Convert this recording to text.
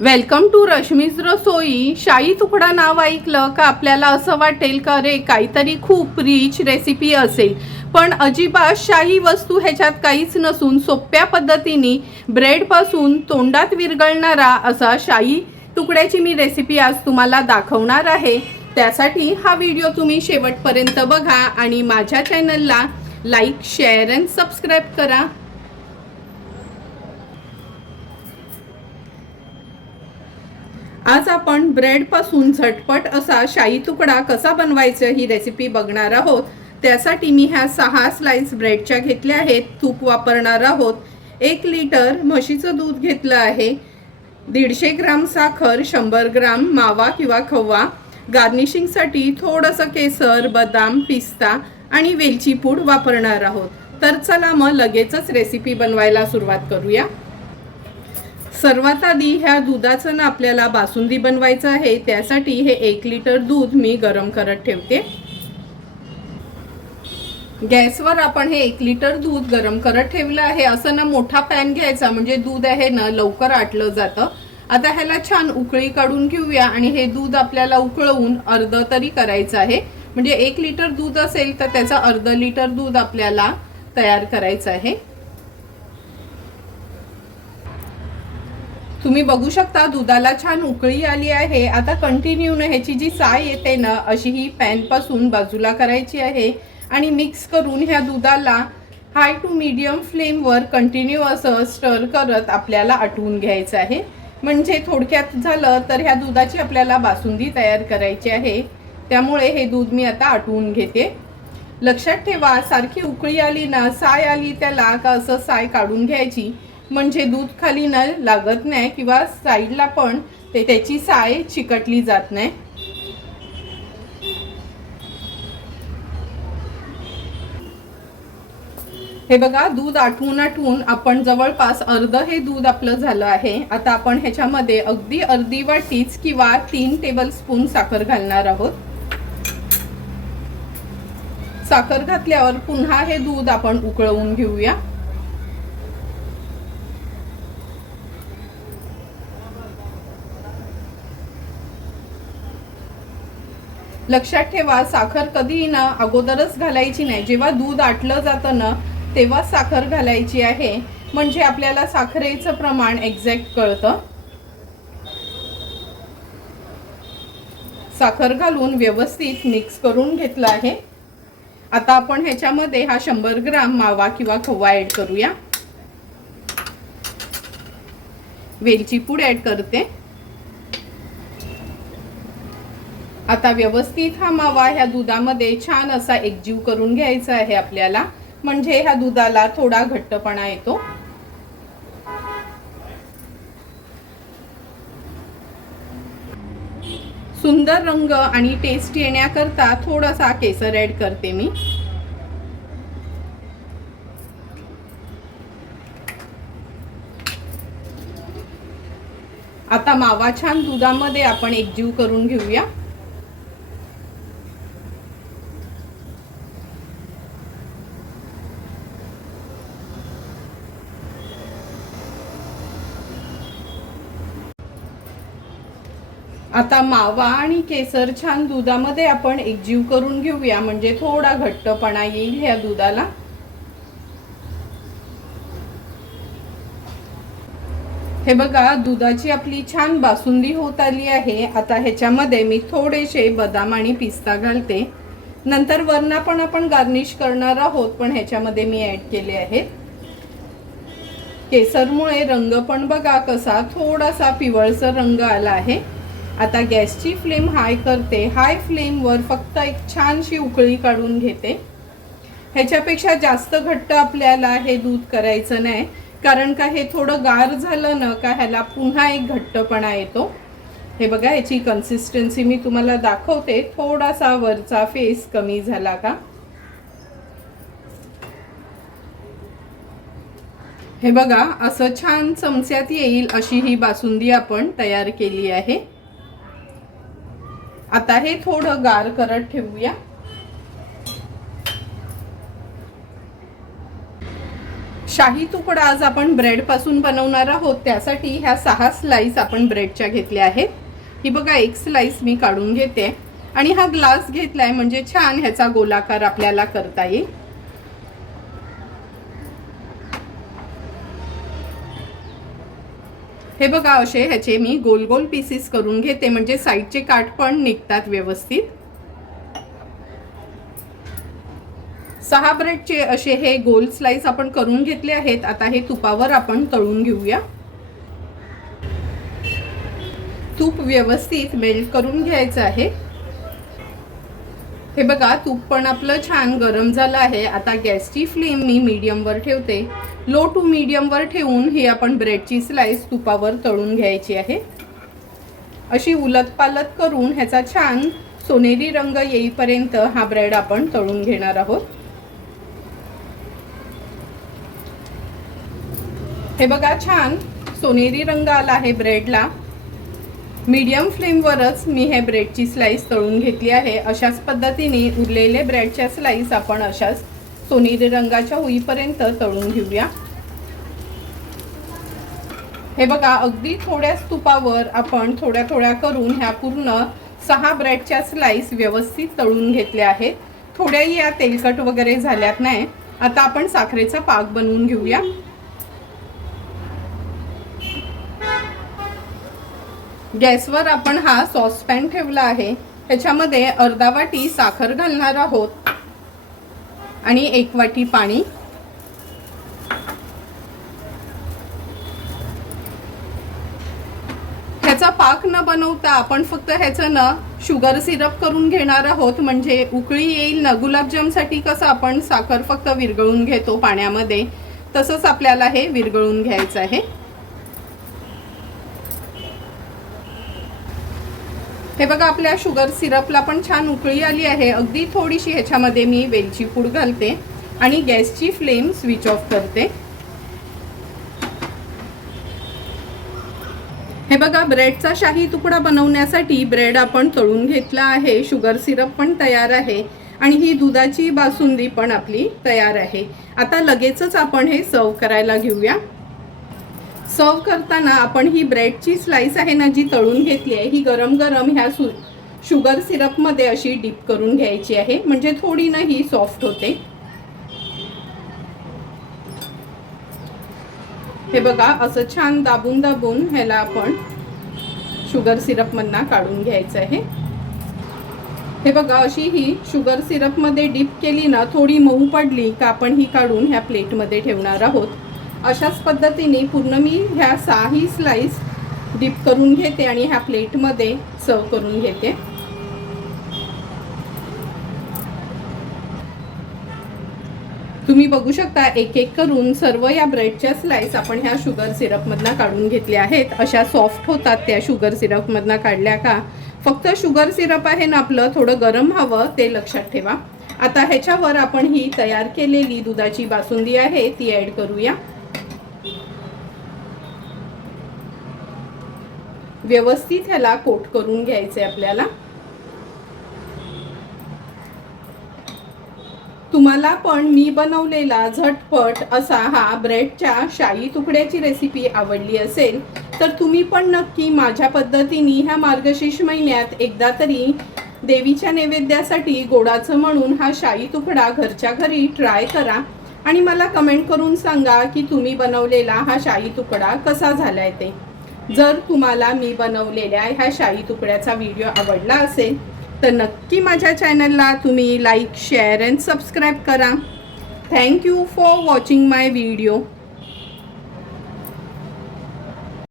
Welcome to Rashmi's रसोई। शाही तुकडा नाव ऐकलं का आपल्याला असं वाटेल का रे काहीतरी खूप रिच रेसिपी असेल, पण अजिबात शाही वस्तू ह्याच्यात काहीच नसून सोप्या पद्धतीने ब्रेडपासून तोंडात विरघळणारा असा शाही तुकड्याची मी रेसिपी आज तुम्हाला दाखवणार आहे। त्यासाठी हा व्हिडिओ तुम्ही शेवटपर्यंत बघा आणि माझ्या चॅनलला लाईक, शेअर आणि सबस्क्राईब करा। आज आपण ब्रेडपासून झटपट असा शाही तुकडा कसा बनवायचा ही रेसिपी बघणार आहोत। त्यासाठी मी ह्या 6 स्लाइस ब्रेडच्या घेतल्या आहेत। तूप वापरणार आहोत। 1 लिटर म्हशीचं दूध घेतलं आहे। 150 ग्राम साखर, 100 ग्राम मावा किंवा खवा, गार्निशिंगसाठी थोडंसं केसर, बदाम, पिस्ता आणि वेलची पूड वापरणार आहोत। तर चला मग लगेचच रेसिपी बनवायला सुरुवात करूया। सर्वात आधी ह्या दुधाचं ना आपल्याला बासुंदी बनवायचं आहे। त्यासाठी हे 1 लिटर दूध मी गरम करत ठेवते। गॅसवर आपण हे 1 लिटर दूध गरम करत ठेवलं आहे। असं ना मोठा पॅन घ्यायचा, म्हणजे दूध आहे ना लवकर आटलं जातं। आता ह्याला छान उकळी काढून घेऊया आणि हे दूध आपल्याला उकळवून अर्ध तरी करायचं आहे। म्हणजे 1 लिटर दूध असेल तर त्याचा अर्ध लिटर दूध आपल्याला तयार करायचं आहे। तुम्ही बघू शकता दुधाला छान उकळी आली आहे। आता कंटिन्यू न ह्याची जी साय येते ना अशी ही पॅन पासून बाजूला करायची आहे आणि मिक्स करून ह्या दुधाला हाय टू मीडियम फ्लेमवर कंटिन्यू असं स्टर करत आपल्याला आटवून घ्यायचं आहे। म्हणजे थोडक्यात झालं तर ह्या दुधाची आपल्याला बासुंदी तयार करायची आहे। त्यामुळे हे दूध मी आता आटवून घेते। लक्षात ठेवा, सारखी उकळी आली ना, साय आली त्याला का असं साय काढून घ्यायची, म्हणजे दूध खाली न लागत नाही किंवा साईडला पण त्याची साय चिकटली जात नाही। हे बघा, दूध आटवून आपण जवळपास अर्ध हे दूध आपलं झालं आहे। आता आपण ह्याच्यामध्ये अगदी अर्धी वाटीच किंवा 3 टेबलस्पून साखर घालणार आहोत। साखर घातल्यावर पुन्हा हे दूध आपण उकळवून घेऊया। लक्षात ठेवा, साखर कधी ना अगोदरच घालायची नाही। जेव्हा दूध आटलं जातं ना तेव्हा साखर घालायची आहे, म्हणजे आपल्याला साखरेचं प्रमाण एक्झॅक्ट कळतं। साखर घालून व्यवस्थित मिक्स करून घेतलं आहे। आता आपण ह्याच्यामध्ये हा 100 ग्राम मावा किंवा खवा ऍड करूया। वेलची पूड ऍड करते। आता व्यवस्थित हा मावा ह्या दुधामध्ये छान असा एकजीव करून घ्यायचा आहे आपल्याला, म्हणजे ह्या दुधाला थोडा घट्टपणा येतो। सुंदर रंग आणि टेस्ट येण्याकरता थोडासा केसर ऍड करते मी। आता मावा छान दुधामध्ये आपण एकजीव करून घेऊया। आता मावा आणि केसर छान दुधामध्ये आपण एकजीव करून घेऊया, म्हणजे थोडा घट्टपणा येईल ह्या दुधाला। हे बघा, दुधाची आपली छान बासुंदी होत आली आहे। आता ह्याच्यामध्ये मी थोडेसे बदाम आणि पिस्ता घालते। नंतर वरना पण आपण गार्निश करणार आहोत, पण ह्याच्यामध्ये मी ऍड केले आहेत। केसरमुळे रंग पण बघा कसा थोडासा पिवळसर रंग आला आहे। आता गॅसची फ्लेम हाय करते। हाय फ्लेमवर फक्त एक छानशी उकळी काढून घेते। ह्याच्यापेक्षा जास्त घट्ट आपल्याला हे दूध करायचं नाही, कारण का हे थोडं गार झालं ना का ह्याला पुन्हा एक घट्टपणा येतो। हे बघा, याची कन्सिस्टन्सी मी तुम्हाला दाखवते। थोडासा वरचा फेस कमी झाला का, हे बघा असं छान चमच्यात येईल अशी ही बासुंदी आपण तयार केली आहे। आता हे थोडं गार करत ठेवूया। शाही तुकडा आज आपण ब्रेड पासून बनवणार आहोत, त्यासाठी ह्या 6 स्लाइस आपण ब्रेडच्या घेतल्या आहेत। ही बघा, एक स्लाइस मी काढून घेते आणि हा ग्लास घेतलाय म्हणजे छान ह्याचा गोलाकार आपल्याला करता येईल। हे बघा, असे ह्याचे मी गोल गोल पीसेस करून घेते म्हणजे साइडचे काठ पण निघतात व्यवस्थित। 6 ब्रेडचे असे हे गोल स्लाइस आपण करून घेतले आहेत। आता हे तुपावर आपण तळून घेऊया। तूप व्यवस्थित मेल्ट करून घ्यायचं आहे। हे बघा, तूप पण आपलं छान गरम झालं आहे। आता गॅसची फ्लेम मी मीडियम वर ठेवते। लो टू मीडियम वर ठेवून ही आपण ब्रेडची स्लाइस तुपावर तळून घ्यायची आहे। अशी उलटपालट करून ह्याचा छान सोनेरी रंग येईपर्यंत हा ब्रेड आपण तळून घेणार आहोत। हे बघा, छान सोनेरी रंग आला आहे ब्रेडला। मीडियम फ्लेमवरच मी हे ब्रेडची स्लाइस तळून घेतली आहे। अशाच पद्धतीने उरलेले ब्रेडच्या स्लाइस आपण अशाच सोनेरी रंगाच्या होईपर्यंत तळून घेऊया। हे बघा, अगदी थोड्याच तुपावर आपण थोड्या थोड्या करून ह्या पूर्ण 6 ब्रेडच्या स्लाइस व्यवस्थित तळून घेतल्या आहेत। थोड्याही या तेलकट वगैरे झाल्यात नाही। आता आपण साखरेचा पाक बनवून घेऊया। गॅसवर आपण हा सॉसपॅन ठेवला आहे। ह्याच्यामध्ये अर्धा वाटी साखर घालणार आहोत आणि 1 वाटी पाणी। ह्याचा पाक न बनवता आपण फक्त ह्याचं शुगर सिरप करून घेणार आहोत, म्हणजे उकळी येईल ना। गुलाबजामसाठी कसं आपण साखर फक्त विरघळून घेतो पाण्यामध्ये, तसंच आपल्याला हे विरघळून घ्यायचं आहे। हे बघा, आपल्या शुगर सिरपला पण छान उकळी आली आहे। अगदी थोडीशी ह्याच्यामध्ये मी वेलची पूड घालते आणि गॅसची फ्लेम स्विच ऑफ करते। हे बघा, ब्रेडचा शाही तुकडा बनवण्यासाठी ब्रेड आपण तळून घेतला आहे। शुगर सिरप पण तयार आहे आणि ही दुधाची बासुंदी पण आपली तयार आहे। आता लगेचच आपण हे सर्व करायला घेऊया। सर्व करताना आपण ही ब्रेडची स्लाइस आहे ना, जी तळून घेतली आहे, ही गरम गरम ह्या शुगर सिरप मध्ये अशी डिप करून घ्यायची आहे, म्हणजे थोडी ना ही सॉफ्ट होते। हे बघा, असं छान दाबून दाबून ह्याला आपण शुगर सिरप मधनं काढून घ्यायचं आहे। हे बघा, अशी ही शुगर सिरप मध्ये डिप केली ना, थोडी मऊ पडली का आपण ही काढून ह्या प्लेट मध्ये ठेवणार आहोत। अशाच पद्धतीने पूर्ण मी ह्या 6 स्लाइस डिप करून घेते आणि ह्या प्लेट मध्ये सर्व करून घेते। तुम्ही बघू शकता, एक एक करून सर्व या ब्रेडच्या स्लाइस आपण ह्या शुगर सिरप मधनं काढून घेतल्या आहेत। अशा सॉफ्ट होतात त्या शुगर सिरप मधनं काढल्या का। फक्त शुगर सिरप आहे ना आपलं, थोडं गरम हवं, ते लक्षात ठेवा। आता ह्याच्यावर आपण ही तयार केलेली दुधाची बासुंदी आहे ती ऍड करूया। व्यवस्थित ह्याला कोट करून घ्यायचे आपल्याला। तुम्हाला पण मी बनवलेला झटपट असा हा ब्रेडच्या शाही तुकड्याची रेसिपी आवडली असेल तर तुम्ही पण नक्की माझ्या पद्धतीने ह्या मार्गशीर्ष महिन्यात एकदा तरी देवीच्या नैवेद्यासाठी गोडाचं म्हणून हा शाही तुकडा घरच्या घरी ट्राय करा आणि मला कमेंट करून सांगा की तुम्ही बनवलेला हा शाही तुकडा कसा झालाय ते। जर तुम्हाला मी बनवलेल्या ह्या शाही तुकड्याचा व्हिडिओ आवडला असेल तर नक्की माझ्या चॅनलला तुम्ही लाईक, शेअर अँड सबस्क्राईब करा। Thank you for watching my video.